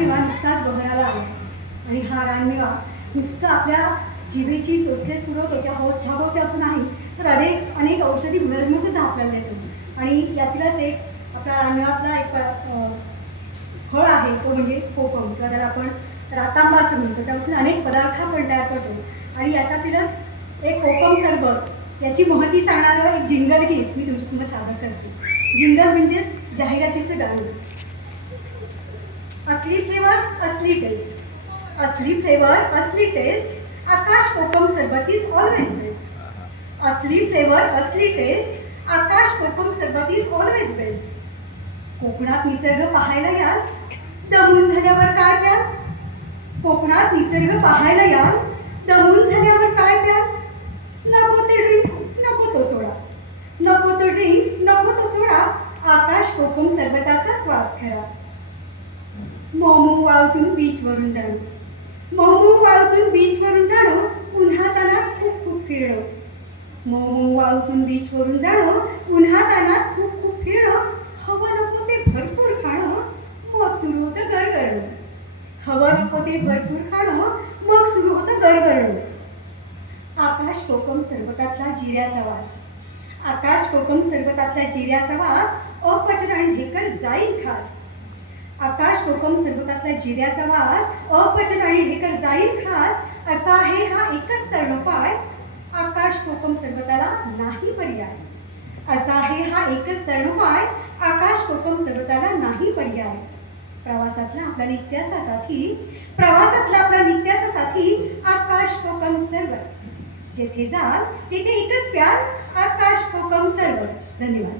रानमेवा नुसताच बघायला आला. आणि हा रानमेवा नुसतं आपल्या जिभेची चोचलेच पुरवतो किंवा होस भागवते असं नाही तर अनेक अनेक औषधी गुणधर्मसुद्धा आपल्याला येतो आणि यातीलच एक आपल्या रानमेवातला एक फळ आहे तो म्हणजे कोकम किंवा त्याला आपण रातांबा असं म्हणतो. त्यापासून अनेक पदार्थ आपण तयार करतो. आणि याच्यातीलच एक कोकम सरबत याची महती सांगणारं एक जिंगल गीत मी तुमच्यासमोर सादर करते. जिंगल म्हणजेच जाहिरातीचं गाणं असली फ्लेवर असली टेस्ट असली फ्लेवर असली taste Akash Kokam Sarbat is always best असली फ्लेवर असली taste Akash Kokam Sarbat is always best कोकणात निसर्ग पाहायला याल दमून झाल्यावर काय प्याल? कोकणात निसर्ग पाहायला याल दमून झाल्यावर काय प्याल? नको ते ड्रिंक्स नको तो सोडा. नको तो ड्रिंक्स नको तो सोडा. आकाश कोकम सरबताचा स्वाद खरा मोमो वाळतून बीच वरून जाणं मोमो वाळतून बीच वरून जाणं उन्हात अनात खूप खूप फिरणं. मोमो वाळतून बीच वरून जाणं उन्हात अनात खूप खूप फिरणं. हवं नको ते भरपूर खाणं मग सुरू होतं गरगरणं. हवं नको ते भरपूर खाणं मग सुरू होतं गरगरणं. आकाश कोकम सरबतातला जिऱ्याचा वास. आकाश कोकम सरबतातला जिऱ्याचा वास अपचन आणि ढेकर जाईल खास. आकाश कोकम सरबतातला जिऱ्याचा वास अपचन आणि ढेकर जाईल खास असा आहे हा एकच तरणोपाय आकाश कोकम सरबताला नाही पर्याय. असा आहे हा एकच तरणोपाय आकाश कोकम संगीताला नाही पर्याय. प्रवासातला आपला नित्याचा साथी प्रवासातला आपला नित्याचा साथी आकाश कोकम सर्व. जेथे जाल तिथे एकच प्यार आकाश कोकम सर्व. धन्यवाद.